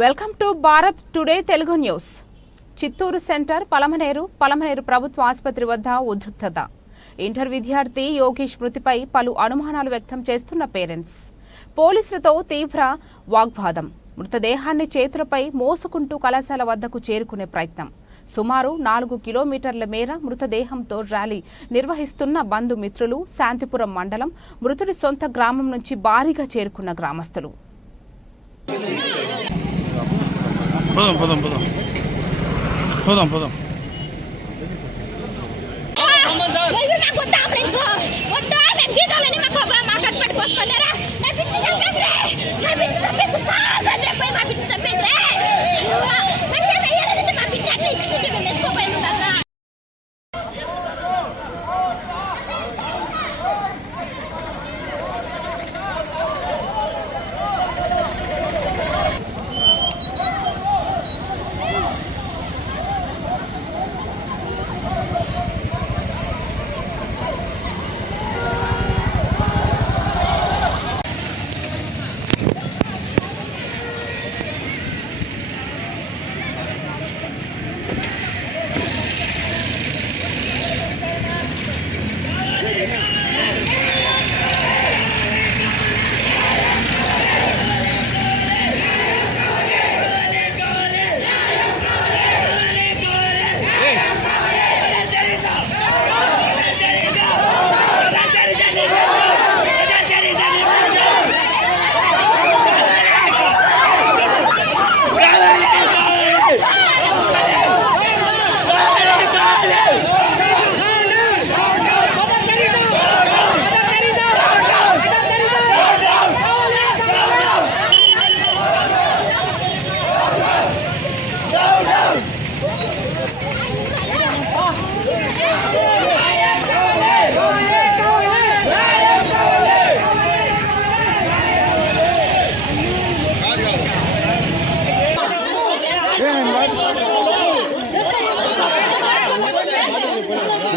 Welcome to Bharat today Telugu news. Chittoor centre Palamaner Palamaner ప్రభుత్వ ఆసుపత్రి వద్ద ఉద్రిక్తత. ఇంటర్ విద్యార్థి యోగేష్ మృతిపై పలు అనుమానాలు వ్యక్తం చేస్తున్న పేరెంట్స్. పోలీసులతో తీవ్ర వాగ్వాదం. మృతదేహాన్ని చేతులపై మోసుకుంటూ కళాశాల వద్దకు చేరుకునే ప్రయత్నం. సుమారు నాలుగు కిలోమీటర్ల మేర మృతదేహంతో ర్యాలీ నిర్వహిస్తున్న బంధుమిత్రులు శాంతిపురం మండలం మృతుడి సొంత గ్రామం నుంచి భారీగా చేరుకున్న గ్రామస్తులు. పోదాం పోదాం పోదాం పోదాం పోదాం లేదు నాకు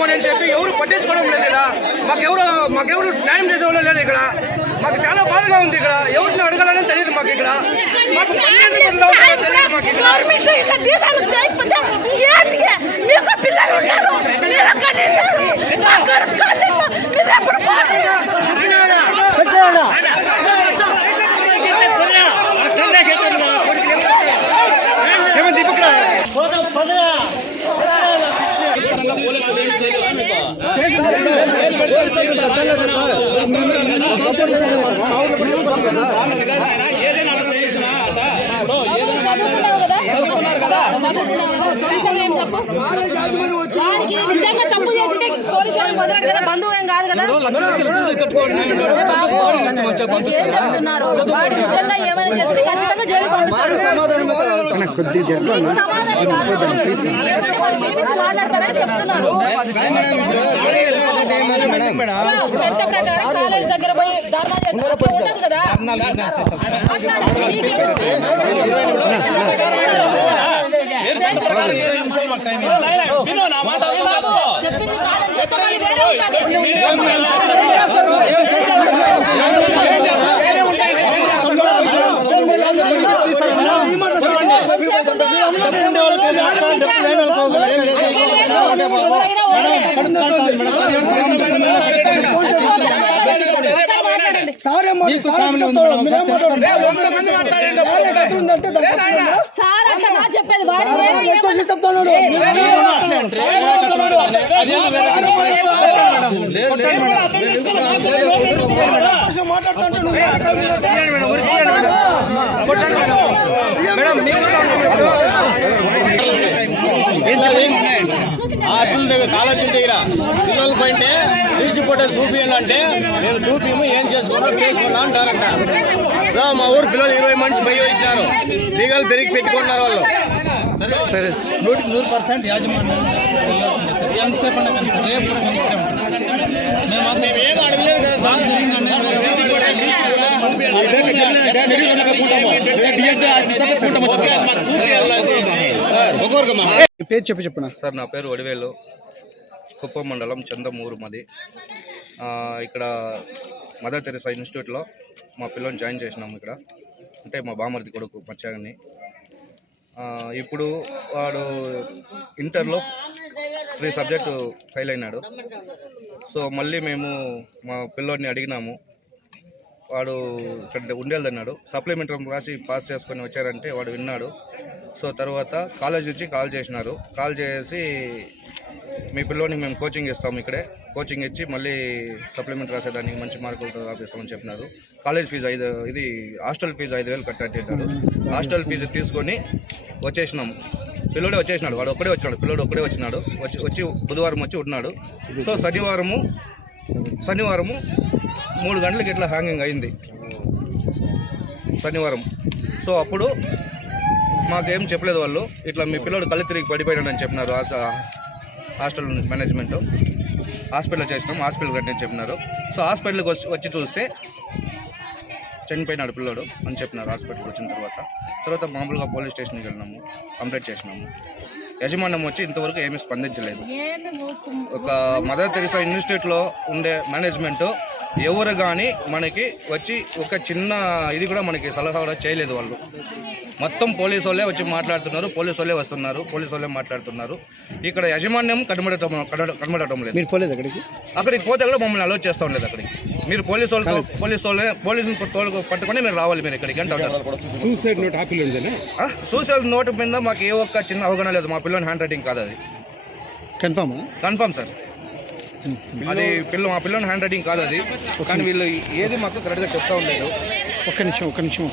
ఉండండి మీరు లేట్ చేస్తా ఉన్నారు లేట్ చేస్తా ఉన్నారు ఎత్తు మా- ఎత్తు, ఎత్తు, ఎత్తు. మాకు పోలీసు వాళ్ళు సహకరిస్తారు ఆమె వదులుతా ఉన్నారు. మన తెలుసు కాలేజ్ ఇన్స్టిట్యూట్కి చెట్టుపురం చేస్తుంది అని చెప్పి అడ్డుకుంటా ఉన్నారు బాడీని వదిలేదు బిడ్డ బిడ్డ పోతే పోని ఆ, ఏమున్నాయి పోని అని చెప్పి ఎవరు పట్టించుకోవడం లేదు ఇక్కడ మాకు ఎవరు మాకెవరు న్యాయం చేసేవాళ్ళు లేదు ఇక్కడ మాకు చాలా బాధగా ఉంది ఇక్కడ ఎవరిని అడగాలని తెలియదు మాకు ఇక్కడ మాకు రా? చదువుకున్నావు కదా చదువుకున్నావు కదా నిజంగా తప్పు చేసింటే పోలీసు వాళ్ళు మొదలెట్టు కదా? బంధువు ఏం కాదు కదా? ఏ చెప్తున్నారు? వాడు నిజంగా ఏమైనా చేస్తే ఖచ్చితంగా జైలు పంపిస్తారు. సమాధానం కాదు. ఏమంటే వాళ్ళు పిలిపించి మాట్లాడతారని చెప్తున్నారు. చట్ట ప్రకారం కాలేజ్ దగ్గర పోయి ధర్నా చేస్తారు. ఉండదు కదా? మాట్లాడండి. ఎవరైనా మాట్లాడండి సారే మాట సారే చెప్తాడు మీరేం మాట్లాడుతున్నారు వేరే ఎక్కువ చేసి చెప్తున్నాడు ఏమో- మాట మాట్లాడుతుంటే నువ్వు మేడం ఊరికి తీయండి మేడం కొట్టండి మేడం మేడం మీ ఊరిలో ఉన్నాం ఇప్పుడు ఏం చెప్పండి హాస్టల్ దగ్గర కాలేజీ దగ్గర పిల్లలు పోయింటే సీసీ ఫోటోలు చూపియండి అంటే నేను చూపిము ఏం చేసుకున్నా చేసుకున్నా అంటారంట రా, మా ఊరు పిల్లలు ఇరవై మంది పోయి వచ్చినారు లీగల్ పెరిగి పెట్టుకుంటున్నారు వాళ్ళు. సరే? నూటికి నూరు పర్సెంట్ యాజమాన్యం సార్. ఎంతసేపు అన్నా కానీ సార్ రేపు కూడా ఉంటాం మేము అడగలేదు సార్. పేరు చెప్పు చెప్పునా సార్ నా పేరు వడివేలు కుప్పం మండలం చందమూరు మాది. ఆ, ఇక్కడ మదర్ తెరిసా ఇన్స్టిట్యూట్లో మా పిల్లని జాయిన్ చేసినాము ఇక్కడ. అంటే మా బామర్ది కొడుకు మచ్చాగని ఇప్పుడు వాడు ఇంటర్లో త్రీ సబ్జెక్టు ఫెయిల్ అయినాడు. సో మళ్ళీ మేము మా పిల్లోడిని అడిగినాము. వాడు ఇక్కడ ఉండేదన్నాడు సప్లిమెంటరీ రాసి పాస్ చేసుకొని వచ్చారంటే వాడు విన్నాడు. సో తర్వాత కాలేజ్ నుంచి కాల్ చేసినారు. కాల్ చేసి మీ పిల్లోని మేము కోచింగ్ ఇస్తాం ఇక్కడే. కోచింగ్ ఇచ్చి మళ్ళీ సప్లిమెంట్ రాసేదానికి మంచి మార్కులు రాపిస్తామని చెప్పినారు. కాలేజ్ ఫీజు ఐదు ఇది హాస్టల్ ఫీజు ఐదు వేలు కట్టారు హాస్టల్ ఫీజు తీసుకొని వచ్చేసినాము పిల్లోడే వచ్చేసినాడు వాడు ఒక్కడే వచ్చినాడు పిల్లోడు ఒక్కడే వచ్చినాడు. వచ్చి వచ్చి బుధవారం వచ్చి ఉన్నాడు సో శనివారము శనివారము మూడు గంటలకి ఇట్లా హ్యాంగింగ్ అయింది. శనివారం. సో అప్పుడు మాకేం చెప్పలేదు వాళ్ళు. ఇట్లా మీ పిల్లోడు కళ్ళు తిరిగి పడిపోయాడని చెప్పినారు హాస్టల్ మేనేజ్మెంట్. హాస్పిటల్ చేసినాం హాస్పిటల్ కట్టి చెప్పినారు. సో హాస్పిటల్కి వచ్చి వచ్చి చూస్తే చనిపోయినాడు పిల్లోడు అని చెప్పినారు హాస్పిటల్కి వచ్చిన తర్వాత. తర్వాత మామూలుగా పోలీస్ స్టేషన్కి వెళ్ళినాము కంప్లైంట్ చేసినాము. యజమానం వచ్చి ఇంతవరకు ఏమీ స్పందించలేదు. ఒక మదర్ తెరిసా ఇన్స్టిట్యూట్లో ఉండే మేనేజ్మెంట్ ఎవరు కానీ మనకి వచ్చి ఒక చిన్న ఇది కూడా మనకి సలహా కూడా చేయలేదు వాళ్ళు. మొత్తం పోలీసు వాళ్ళే వచ్చి మాట్లాడుతున్నారు పోలీసు వాళ్ళే వస్తున్నారు పోలీసు వాళ్ళే మాట్లాడుతున్నారు. ఇక్కడ యజమాన్యం కనబడటం కనబడ- కనబడటం లేదు. మీరు పోలేదు అక్కడికి? అక్కడికి పోతే కూడా మమ్మల్ని అలో చేస్తూ ఉండలేదు అక్కడికి. మీరు పోలీసు వాళ్ళతో పోలీసు వాళ్ళే పోలీసుని తోలు పట్టుకొని మీరు రావాలి మీరు ఇక్కడికి అంటే సూసైడ్ నోట్? సోషల్ నోట్ మీద మాకు ఏ ఒక్క చిన్న అవగాహన లేదు. మా పిల్లని హ్యాండ్ రైటింగ్ కాదు అది. కన్ఫామ్ కన్ఫర్మ్ సార్ అది పిల్ల మా పిల్లని హ్యాండ్ రైటింగ్ కాదు అది. కానీ వీళ్ళు ఏది మాకు కరెక్ట్గా చెప్తా ఉండలేదు ఒక్క నిమిషం ఒక్క నిమిషం.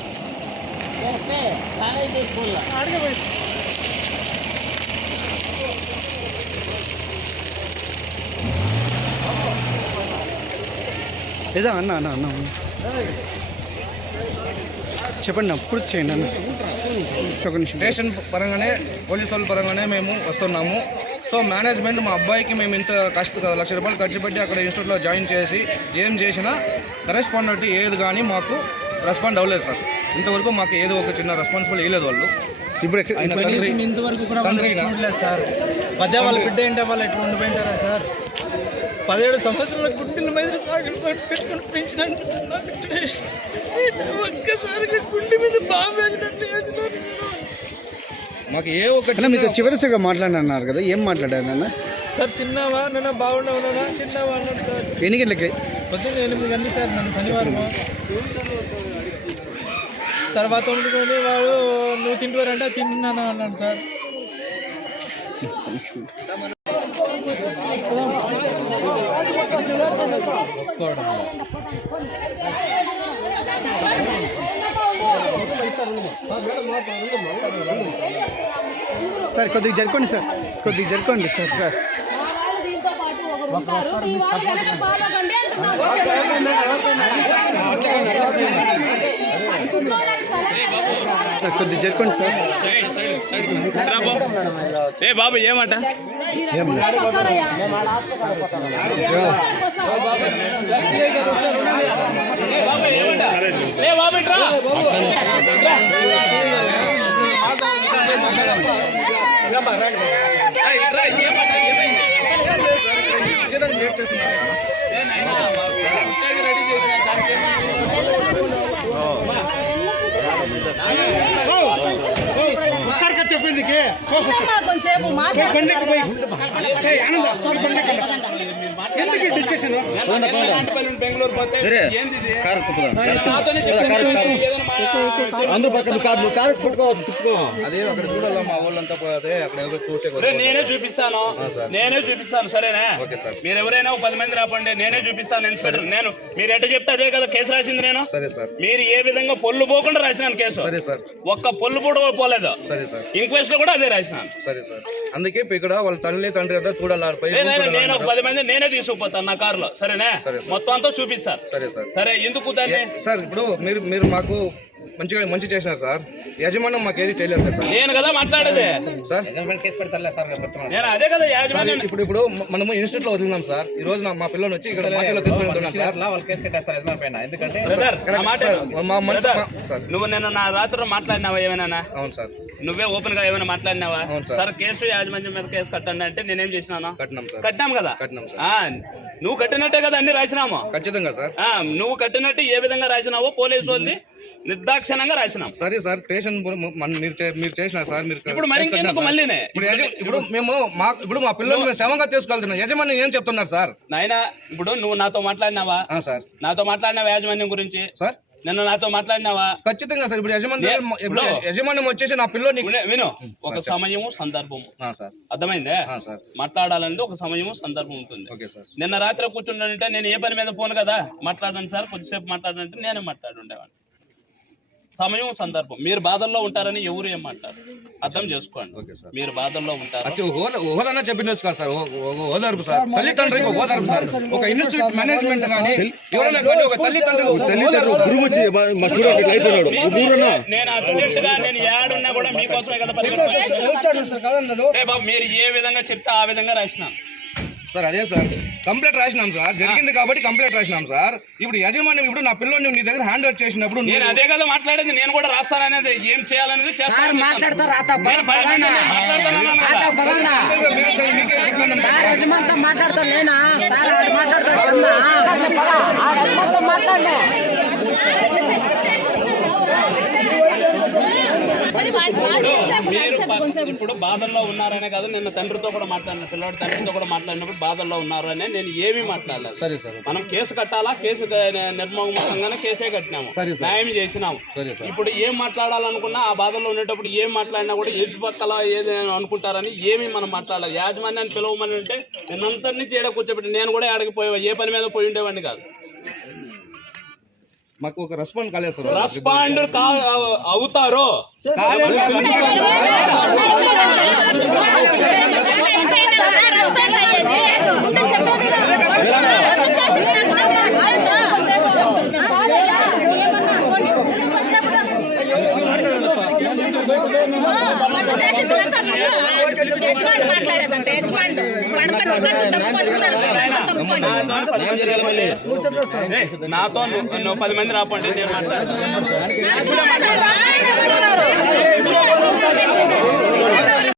ఏదా అన్న అన్న అన్న. చెప్పండి అన్న పూర్తి చేయండి అన్న. ఒక నిమిషం. స్టేషన్ పరంగానే పోలీసు వాళ్ళ పరంగానే మేము వస్తున్నాము. సో మేనేజ్మెంట్ మా అబ్బాయికి మేము ఇంత కష్ట లక్ష రూపాయలు ఖర్చు పెట్టి అక్కడ ఇన్స్టిట్యూట్లో జాయిన్ చేసి ఏం చేసినా కరెస్పాండెంట్ ఏది కానీ మాకు రెస్పాండ్ అవ్వలేదు సార్. ఇంతవరకు మాకు ఏదో ఒక చిన్న రెస్పాన్సిబుల్ ఇవ్వలేదు వాళ్ళు. ఇప్పుడు ఇంతవరకు కూడా? చూడలేదు సార్. మధ్య వాళ్ళ బిడ్డ ఏంటో వాళ్ళు ఎట్లా ఉండిపోయింటారా సార్? పదిహేడు సంవత్సరాల గుడ్డల మీద సాగులు పెట్టుకుని బిడ్డని. ఒక్కసారిగా గుండె మీద. మాకు ఏ ఒక మీతో చివరిసరిగా మాట్లాడినారు కదా ఏం మాట్లాడారు అన్న సార్ తిన్నావా? నన్ను బాగున్నావు నాన్న? తిన్నావా అన్నాడు సార్. ఎన్ని గంటలకి? పొద్దున్న ఎనిమిది గంటలు సార్ నన్ను శనివారం. తర్వాత వండుకొని వాడు నువ్వు తింటువారంటే తిన్నాను అన్నాడు సార్. సార్ కొద్దిగా జరుకోండి సార్. కొద్దిగా జరుకోండి సార్ సార్ దీంతో పాటు ఒకరు ఉంటారు. మీ వాళ్ళు వెనక follow కండి అంటున్నాను. సార్ ఏ బాబు ఏమాట వస్తారయ్యా. సార్ చెప్పింది కొంచెంసేపు మాట్లాడుతున్నారు కదా. బెంగళూరు పోతే ఏంది ఇది? అందరూ పక్కన కాదు నువ్వు కారు పుట్టుకోవచ్చు పుట్టుకో అదే అక్కడ చూడాలా మా వాళ్ళంతా పోతే అక్కడ ఎవరో చూసే రే, నేనే చూపిస్తాను. నేనే చూపిస్తాను సరేనా? Okay sir. మీరు ఎవరైనా ఒక పది మంది రాపండి నేనే చూపిస్తాను ఇన్స్పెక్టర్ నేను మీరు ఎట్ట చెప్తే అదే కదా కేసు రాసింది నేను? సరే సార్. మీరు ఏ విధంగా పొల్లు పోకుండా రాసినాను కేసు? సరే సార్. ఒక్క పొల్లు పూట కూడా పోలేదు. సరే సార్. ఇంక్వెస్ట్లో కూడా అదే రాసినాను. సరే సార్. అందుకే ఇక్కడ వాళ్ళ తల్లి తండ్రి అంతా చూడాలి? నేను ఒక పది మంది నేనే తీసుకుపోతాను నా కారులో సరేనా? సరే, సార్. మొత్తం అంతా చూపిస్తారు సరే సార్. సరే ఎందుకు దాన్ని? సార్ ఇప్పుడు మీరు మీరు మాకు మంచిగా మంచి చేసినారు సార్. యజమానం మాకు ఏది చేయలేదు సార్. నేను కదా మాట్లాడేది. సార్? నేను అదే కదా ఇప్పుడు ఇప్పుడు మనము ఇన్స్టిట్యూట్లో వదిలినాం సార్. ఈ రోజు నా- మా పిల్లలు వచ్చి ఇక్కడ మాటలో తీసుకుని వెళ్తున్నాం సార్. మా మనసు. నువ్వు నిన్న నా రాత్రి మాట్లాడినావా ఏమైనా? అవును సార్. నువ్వే ఓపెన్గా ఏమైనా మాట్లాడినావా? అవును సార్. సార్ కేసు యాజమాన్యం మీద కేసు కట్టండి అంటే నేనేం చేసినాను? కట్టినాం సార్. కట్టినాం కదా? కట్టినాం సార్. ఆ, నువ్వు కట్టినట్టే కదా అన్ని రాసినాము. ఖచ్చితంగా సార్. ఆ, నువ్వు కట్టినట్టు ఏ విధంగా రాసినావో పోలీసు వాళ్ళది. నిర్దాక్షిణంగా రాసినాం. సరే సార్ స్టేషన్ మీరు మీరు చేసినారు సార్ మీరు ఇప్పుడు మరి ఇంకెందుకు. మళ్ళీనే? ఇప్పుడు మేము మా ఇప్పుడు మా పిల్లలు మేము శవంగా తీసుకెళ్తున్నాం. యజమాని ఏం చెప్తున్నారు సార్? నాయనా ఇప్పుడు నువ్వు నాతో మాట్లాడినావా? సార్. నాతో మాట్లాడినావా యాజమాన్యం గురించి? సార్? నిన్న నాతో మాట్లాడినావా? ఖచ్చితంగా సార్ ఇప్పుడు యజమాని యజమాని వచ్చేసి నా పిల్లోని విను- ఒక సమయము సందర్భము. అర్థమైందే? మాట్లాడాలనేది ఒక సమయము సందర్భం ఉంటుంది. నిన్న రాత్రి కూర్చుంటే నేను ఏ పని మీద పోను కదా? మాట్లాడండి సార్ కొద్దిసేపు మాట్లాడంటే నేనే మాట్లాడుండేవాడిని. సమయం సందర్భం. మీరు బాధల్లో ఉంటారని ఎవరు ఏం మాట్లాడు అర్థం చేసుకోండి. మీరు బాధల్లో ఉంటారు. హోదాన కాదు సార్. ఓదార్పు సార్. తల్లిదండ్రులకు ఒక ఓదార్పు సార్ ఒక ఇన్స్టిట్యూట్ మేనేజ్మెంట్ కానీ ఎవరైనా కానీ ఒక తల్లిదండ్రులు నేను అధ్యక్షుగా నేను ఏడున్నా కూడా మీకోసమే కదా మీరు ఏ విధంగా చెప్తే ఆ విధంగా రాసినాను. సార్ అదే సార్. కంప్లైంట్ రాసినాం సార్. జరిగింది కాబట్టి కంప్లైంట్ రాసినాం సార్. ఇప్పుడు యజమాని ఇప్పుడు నా పిల్లోని నీ దగ్గర హ్యాండ్ ఓవర్ చేసినప్పుడు నేను అదే కదా మాట్లాడేది. నేను కూడా రాస్తాననేది. ఏం చేయాలనేది చేస్తాను మాట్లాడతారు ఆత నేను పది మందిని మాట్లాడుతున్నాను కదా. బలంగా అంతేగా మీరు- మీకే చెప్తున్నాను. యజమానితో మాట్లాడతాను నేనా సార్ ఆడు మాట్లాడతాడు అన్నా. ఆడు యజమానితో మాట్లాడలే మీరు ఇప్పుడు బాధల్లో ఉన్నారనే కాదు నిన్న తండ్రితో కూడా మాట్లాడిన పిల్లవాడు తండ్రితో కూడా మాట్లాడినప్పుడు బాధల్లో ఉన్నారు అని నేను ఏమీ మాట్లాడలేదు. సరే సార్. మనం కేసు కట్టాలా? కేసు నిర్మోహంగానే కేసే కట్టినాము. సరే సార్. న్యాయం చేసినాము. సరే సార్. ఇప్పుడు ఏం మాట్లాడాలనుకున్నా ఆ బాధల్లో ఉండేటప్పుడు ఏం మాట్లాడినా కూడా ఎటు పక్కల ఏది అనుకుంటారని ఏమీ మనం మాట్లాడాలి యాజమాన్యాన్ని పిలవమని అంటే నిన్నంతటి నుంచి ఏడ కూర్చోబెట్టి నేను కూడా ఆడికి పోయే ఏ పని మీద పోయి ఉండేవాడిని కాదు. మాకు ఒక రెస్పాండ్ కాలేదు సార్. రెస్పాండ్ కా అవుతారు? నాతో నువ్వు పది మంది రాపండి నేను మాట్లాడతాను.